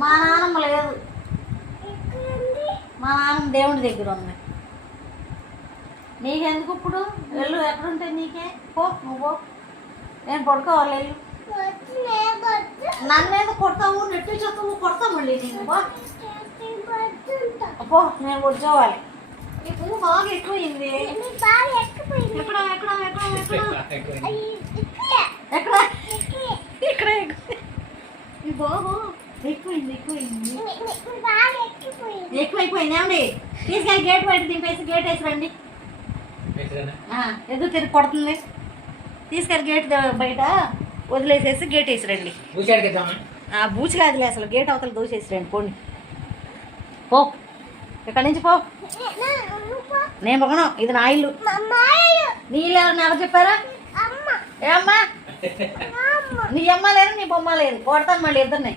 మా నాన్నమ్మ లేదు, మా నాన్నమ్మ దేవుడి దగ్గర ఉంది. నీకెందుకు ఇప్పుడు? వెళ్ళు, ఎక్కడుంటే నీకే. పో నువ్వు పో, నేను పడుకోవాలి. వెళ్ళు. నన్ను ఏదో కొడతావు, నెట్టి చెప్తావు, కొడతావు మళ్ళీ నేను. పో, నేను కూర్చోవాలి. ఈ పువ్వు బాగా ఎక్కువైంది. ఎక్కడ ఎక్కడ ఎక్కడ ఎక్కడ ఎక్కడ ఇక్కడ ఈ బాబు ఎక్కువైంది ఎక్కువైంది ఎక్కువైపోయింది. ఏమండి తీసుకెళ్ళి గేట్ బయట దింపేసి గేట్ వేసి రండి. ఎదురు తిరిగి కొడుతుంది. తీసుకెళ్ళి గేట్ బయట వదిలేసేసి గేట్ వేసి రండి. బూచి కాదులే, అసలు గేట్ అవతల దూసేసి రండి. పోండి, పో, ఇక్కడి నుంచి పో. నేను పొగను, ఇది నా ఇల్లు. నీళ్ళు ఎవరు చెప్పారా? ఏ అమ్మా, నీ అమ్మ లేదు, నీ బొమ్మ లేదు. కొడతాను మళ్ళీ ఇద్దరిని.